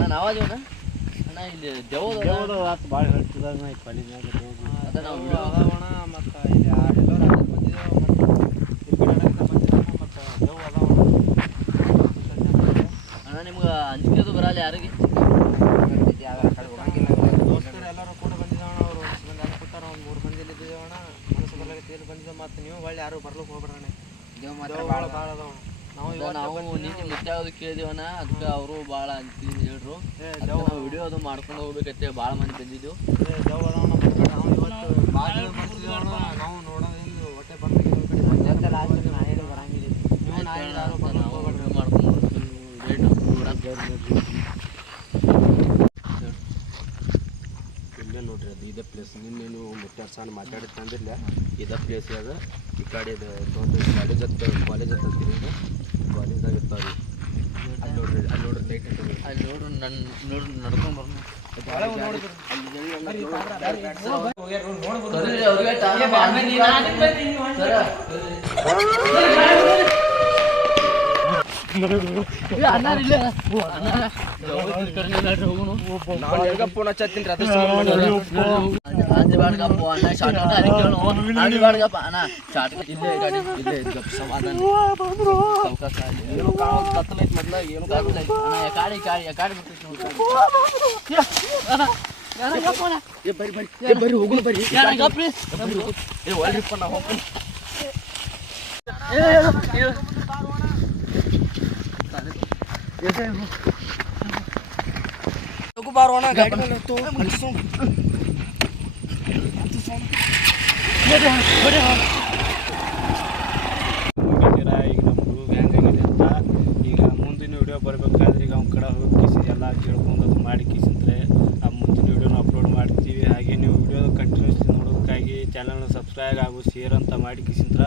ನಾನು ಆವಾಜವನ ಅಣ್ಣ ಇಲ್ಲಿ ದೇವದ ಭಾಳ ಹೇಳ್ತಿದ್ದಾಗ ಅದ ನಾವು ವಿಡಿಯೋ ಅದಾವಣ ಮತ್ತು ಇಲ್ಲಿ ಎಲ್ಲರೂ ಅಣ್ಣ ನಿಮ್ಗೆ ಅಂಜಿಕೆ ಅದು ಬರಲ್ಲ ಯಾರಿಗೆ ದೋಸ್ತರು ಎಲ್ಲರೂ ಕೂಡ ಬಂದಿದ್ದವಣ ಅವ್ರು ಒಂದು ಮಂದಿ ಅಲ್ಲಿ ಕೊಟ್ಟಾರ ಒಂದು 3 ಮಂದಿ ಇಲ್ಲಿದ್ದೇವಣ ಮನಸ್ಸು ಬರ್ಲಾಗತ್ತೆ ಬಂದಿದ್ದ ಮತ್ತು ನೀವು ಹೊಳ್ಳಿ ಯಾರು ಬರ್ಲಿಕ್ಕೆ ಹೋಗ್ಬೇಡ್ರಣ್ಣ ಭಾಳ ಅದಾವ ನಾವು ನೀತಿ ಮತ್ತೆ ಯಾವ್ದು ಕೇಳಿದೇವಣ್ಣ ಅದಕ್ಕೆ ಅವರು ಭಾಳ ಅಂತೀವಿ ಹೇಳ್ರು ನಾವು ವಿಡಿಯೋ ಅದು ಮಾಡ್ಕೊಂಡು ಹೋಗ್ಬೇಕತ್ತೆ ಭಾಳ ಮಂದಿ ಬಂದಿದ್ದೆವು ದೇವ್ ಅದಾವಣ್ಣ ನಾವು ಇವತ್ತು ಭಾಳ ನಾವು ನೋಡೋದ್ರಿಂದ ಹೊಟ್ಟೆ ಬರಂಗಿಲ್ಲ ನಾವು ವಿಡಿಯೋ ಮಾಡ್ಕೊಂಡು ಇಲ್ಲೇ ನೋಡ್ರಿ ಅದು ಇದೇ ಪ್ಲೇಸ್ ನಿನ್ನೇನು ಮುಟ್ಟಾರ ಸಣ್ಣ ಮಾತಾಡಿತ್ತು ಅಂದಿಲ್ಲ ಇದೇ ಪ್ಲೇಸ್ ಅದ ಈ ಕಡೆ ಇದು ಕಾಲೇಜ್ ಹತ್ತಿರ ಕಾಲೇಜ್ದಾಗ ಇರ್ತಾವೆ ಅಲ್ಲಿ ನೋಡ್ರಿ ಲೈಟ್ ಅಲ್ಲಿ ನೋಡ್ರಿ ನಡ್ಕೊಂಡು ಫೋನ್ ಹಚ್ಚತ್ತೀನಿ ಬರ್ರಿ ಹೋಗೋಣ ಬರ್ರಿ ಒಳ್ರಿಪ್ಪ ನಾವು ಹೋಗ್ತೀನಿ ಬಾರೋಣ ಗಾಡಿ ಮೇಲೆ ಇತ್ತು ಈಗ ನಮ್ಮ ಹುಡುಗ ಹೆಂಗಾಗಿದೆ ಅಂತ ಈಗ ಮುಂದಿನ ವಿಡಿಯೋ ಬರಬೇಕಾದ್ರೆ ಈಗ ಅವ್ನ ಕಡೆ ಹೋಗಿ ಕಿಸಿ ಎಲ್ಲ ಕೇಳ್ಕೊಂಡು ಅದು ಮಾಡಿ ಕಿಸಿಂದ್ರೆ ಆ ಮುಂದಿನ ವಿಡಿಯೋನ ಅಪ್ಲೋಡ್ ಮಾಡ್ತೀವಿ. ಹಾಗೆ ನೀವು ವಿಡಿಯೋ ಕಂಟಿನ್ಯೂಸ್ಲಿ ನೋಡೋದಕ್ಕಾಗಿ ಚಾನಲ್ನ ಸಬ್ಸ್ಕ್ರೈಬ್ ಹಾಗೂ ಶೇರ್ ಅಂತ ಮಾಡಿ ಕಿಸಿಂತ್ರ